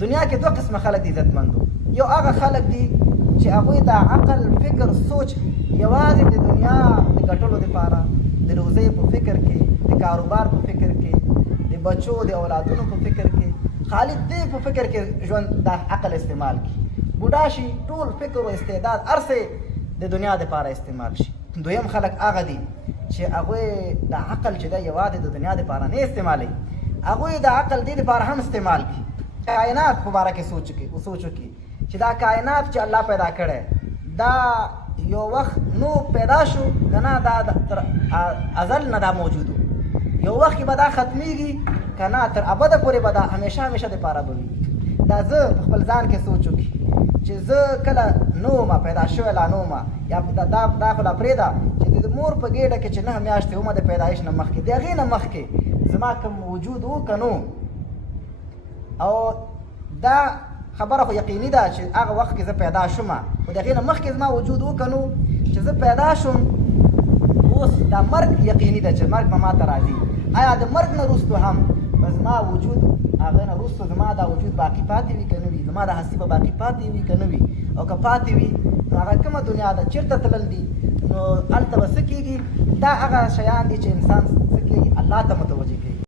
دنیا کې دوه قسمه خلک دي عزتمندو. یو هغه خلک دي چې هغوی د عقل فکر سوچ یوازې د دنیا د ګټلو دپاره، د روزۍ په فکر کې، د کاروبار په فکر کې، د بچو د اولادونو په فکر کې، خالي دې په فکر کې ژوند د عقل استعمال کړي. بوډا شي ټول فکر او استعداد هر څه د دنیا دپاره استعمال شي. دویم خلک هغه دي چې هغوی د عقل چې دی یوازې د دنیا دپاره نه استعمالوي، هغوی د عقل دې دپاره هم استعمال کړي. کائنات په باره کې سوچ وکړي چې دا کائنات چې الله پیدا کړی دا یو وخت نو پیدا شو که نه، دا تر ازل نه دا موجود و. یو وخت کې به دا ختمیږي که نه تر ابده پورې به دا همیشه همیشه دپاره به وي. دا زه په خپل ځان کې سوچ وکړي چې زه کله نه ومه پیدا شوی لا نه ومه، یا دا خو لا پرېږده چې د مور په ګېډه کې چې 9 میاشتې ومه د پیدایش نه مخکې، د هغې نه مخکې زما کوم وجود و که نو. او دا خبره خو یقیني ده چې هغه وخت کې زه پیدا شوم، خو د هغې نه مخکې زما وجود و که نو. چې زه پیدا شوم اوس دا مرګ یقیني ده چې مرګ به ما ته راځي. آیا د مرګ نه وروستو هم به زما وجود هغه نه وروستو زما دا وجود باقي پاتې وي که نه وي؟ زما دا هستي به باقي پاتې وي که نه وي؟ او که پاتې وي نو هغه کومه دنیا ده، چېرته تلل دي؟ نو هلته به څه کېږي؟ دا هغه شیان دي چې انسان څه کوي الله ته متوجه کوي.